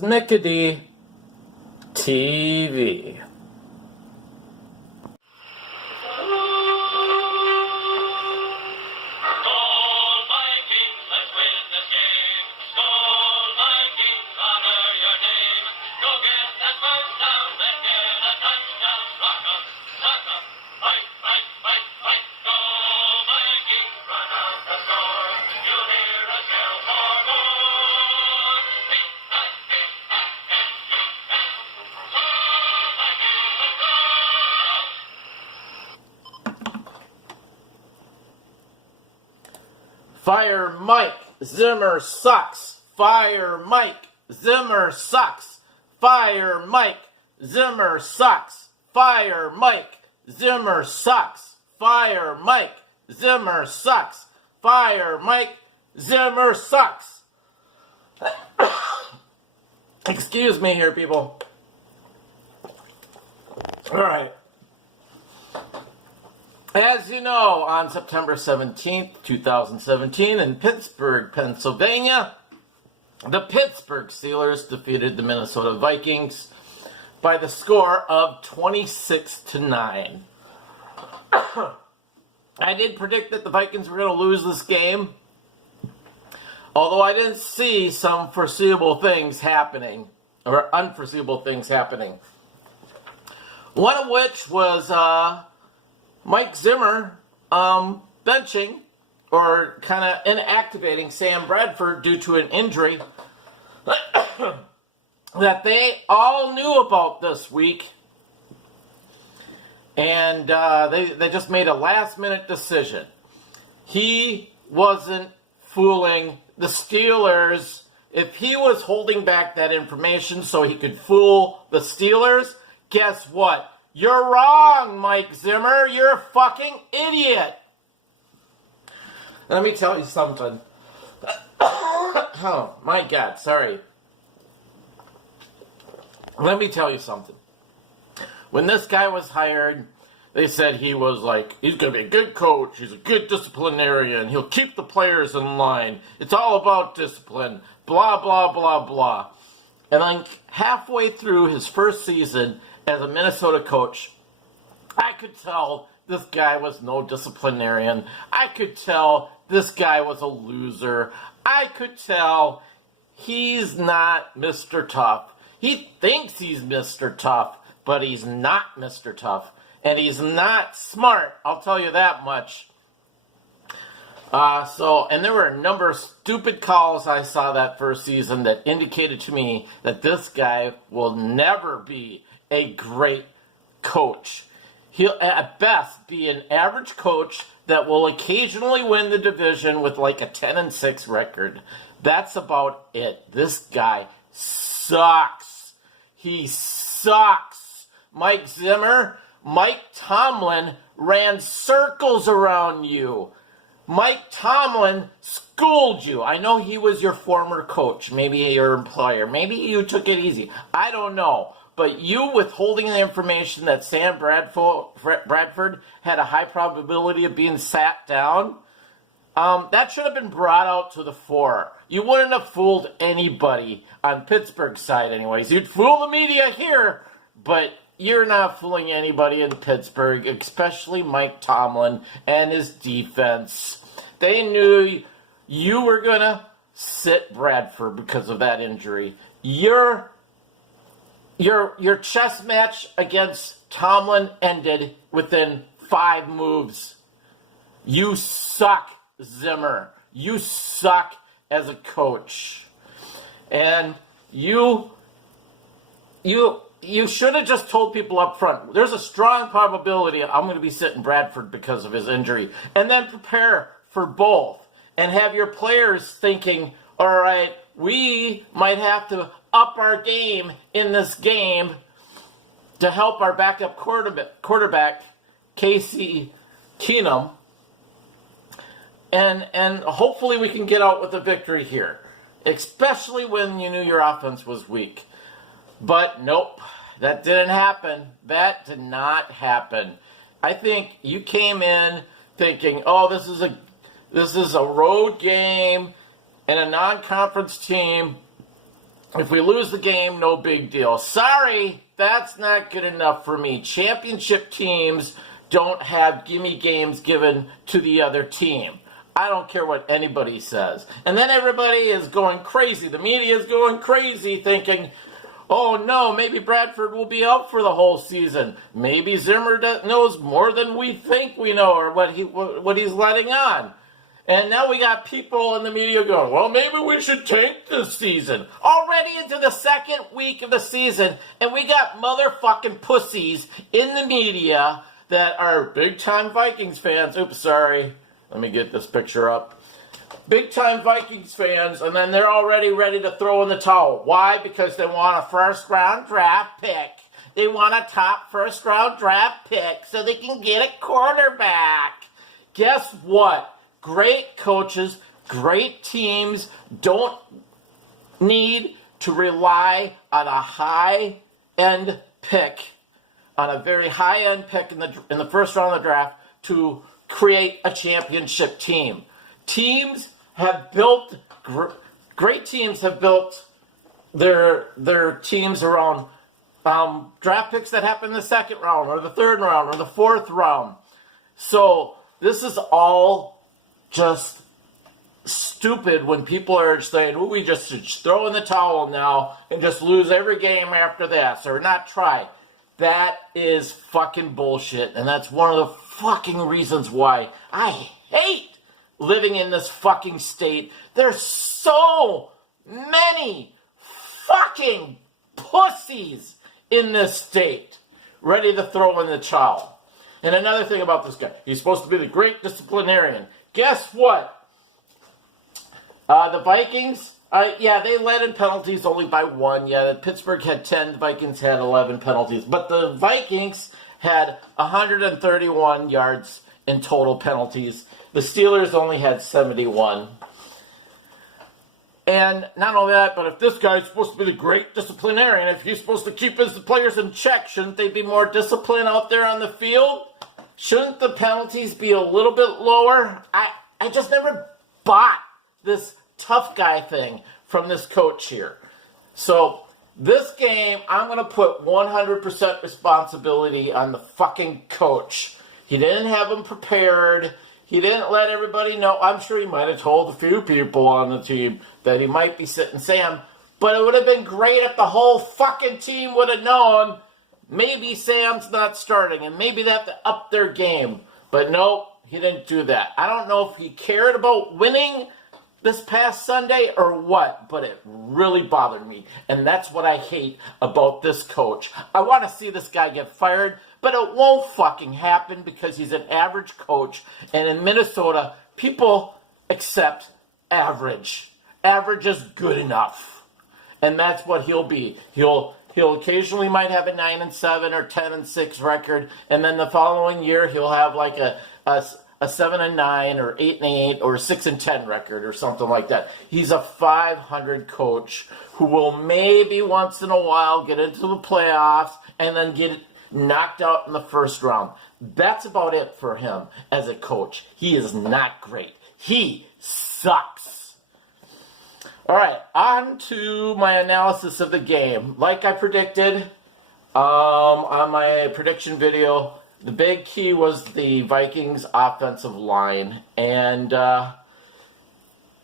Smickety TV. Fire Mike Zimmer sucks. Fire Mike Zimmer sucks. Fire Mike Zimmer sucks. Fire Mike Zimmer sucks. Fire Mike Zimmer sucks. Fire Mike Zimmer sucks. Excuse me here, people. All right. As you know, on September 17th, 2017, in Pittsburgh, Pennsylvania, the Pittsburgh Steelers defeated the Minnesota Vikings by the score of 26-9. I did predict that the Vikings were going to lose this game, although I didn't see some foreseeable things happening, or unforeseeable things happening. One of which was Mike Zimmer benching or kind of inactivating Sam Bradford due to an injury that they all knew about this week. And they just made a last-minute decision. He wasn't fooling the Steelers. If he was holding back that information so he could fool the Steelers, guess what? You're wrong, Mike Zimmer. You're a fucking idiot. Let me tell you something. Oh, my God, sorry. Let me tell you something. When this guy was hired, they said he was like, he's going to be a good coach, he's a good disciplinarian, he'll keep the players in line, it's all about discipline, blah, blah, blah, blah. And like halfway through his first season as a Minnesota coach, I could tell this guy was no disciplinarian. I could tell this guy was a loser. I could tell he's not Mr. Tough. He thinks he's Mr. Tough, but he's not Mr. Tough. And he's not smart, I'll tell you that much. And there were a number of stupid calls I saw that first season that indicated to me that this guy will never be a great coach. He'll at best be an average coach that will occasionally win the division with like a 10-6 record. That's about it. This guy sucks. He sucks. Mike Zimmer, Mike Tomlin ran circles around you. Mike Tomlin schooled you. I know he was your former coach, maybe your employer. Maybe you took it easy. I don't know. But you withholding the information that Sam Bradford had a high probability of being sat down, that should have been brought out to the fore. You wouldn't have fooled anybody on Pittsburgh's side anyways. You'd fool the media here, but you're not fooling anybody in Pittsburgh, especially Mike Tomlin and his defense. They knew you were going to sit Bradford because of that injury. Your chess match against Tomlin ended within 5 moves. You suck, Zimmer. You suck as a coach. And you should have just told people up front, there's a strong probability I'm going to be sitting Bradford because of his injury. And then prepare for both. And have your players thinking, all right, we might have to up our game in this game to help our backup quarterback Casey Keenum. And hopefully we can get out with a victory here, especially when you knew your offense was weak. But nope, that didn't happen. That did not happen. I think you came in thinking, oh, this is a road game and a non-conference team. If we lose the game, no big deal. Sorry, that's not good enough for me. Championship teams don't have gimme games given to the other team. I don't care what anybody says. And then everybody is going crazy. The media is going crazy thinking, oh no, maybe Bradford will be out for the whole season. Maybe Zimmer knows more than we think we know, or what he's letting on. And now we got people in the media going, well, maybe we should tank this season. Already into the second week of the season, and we got motherfucking pussies in the media that are big-time Vikings fans. Oops, sorry. Let me get this picture up. Big-time Vikings fans, and then they're already ready to throw in the towel. Why? Because they want a first-round draft pick. They want a top first-round draft pick so they can get a quarterback. Guess what? Great coaches, great teams don't need to rely on a high-end pick, on a very high-end pick in the first round of the draft to create a championship team. Teams have built, great teams have built their teams around draft picks that happen in the second round or the third round or the fourth round. So this is all just stupid when people are saying, well, we just should throw in the towel now and just lose every game after this or not try. That is fucking bullshit, and that's one of the fucking reasons why I hate living in this fucking state. There's so many fucking pussies in this state ready to throw in the towel. And another thing about this guy, he's supposed to be the great disciplinarian. Guess what? The Vikings, they led in penalties only by 1. Yeah, Pittsburgh had 10, the Vikings had 11 penalties. But the Vikings had 131 yards in total penalties. The Steelers only had 71. And not only that, but if this guy's supposed to be the great disciplinarian, if he's supposed to keep his players in check, shouldn't they be more disciplined out there on the field? Shouldn't the penalties be a little bit lower? I just never bought this tough guy thing from this coach here. So this game, I'm going to put 100% responsibility on the fucking coach. He didn't have him prepared. He didn't let everybody know. I'm sure he might have told a few people on the team that he might be sitting Sam. But it would have been great if the whole fucking team would have known maybe Sam's not starting, and maybe they have to up their game. But nope, he didn't do that. I don't know if he cared about winning this past Sunday or what, but it really bothered me. And that's what I hate about this coach. I want to see this guy get fired, but it won't fucking happen because he's an average coach. And in Minnesota, people accept average. Average is good enough. And that's what he'll be. He'll occasionally might have a 9-7 or 10-6 record, and then the following year he'll have like a 7-9 or 8-8 or 6-10 record or something like that. He's a 500 coach who will maybe once in a while get into the playoffs and then get knocked out in the first round. That's about it for him as a coach. He is not great. He sucks. All right, on to my analysis of the game. Like I predicted on my prediction video, the big key was the Vikings' offensive line, and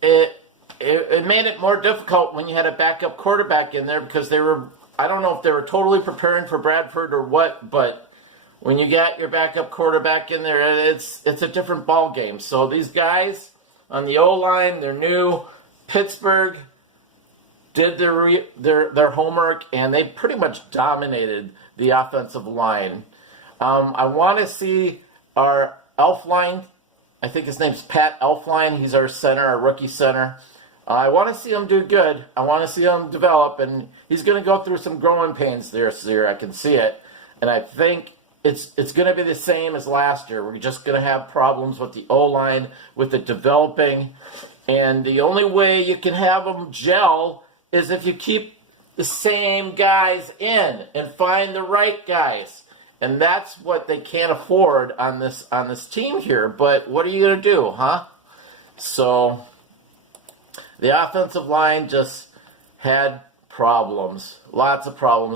it made it more difficult when you had a backup quarterback in there because they were, I don't know if they were totally preparing for Bradford or what, but when you got your backup quarterback in there, it's a different ball game. So these guys on the O-line, they're new. Pittsburgh did their homework, and they pretty much dominated the offensive line. I want to see our Elfline. I think his name's Pat Elfline. He's our center, our rookie center. I want to see him do good. I want to see him develop, and he's going to go through some growing pains this year. I can see it, and I think it's going to be the same as last year. We're just going to have problems with the O-line, with the developing. And the only way you can have them gel is if you keep the same guys in and find the right guys. And that's what they can't afford on this team here. But what are you going to do, huh? So the offensive line just had problems. Lots of problems.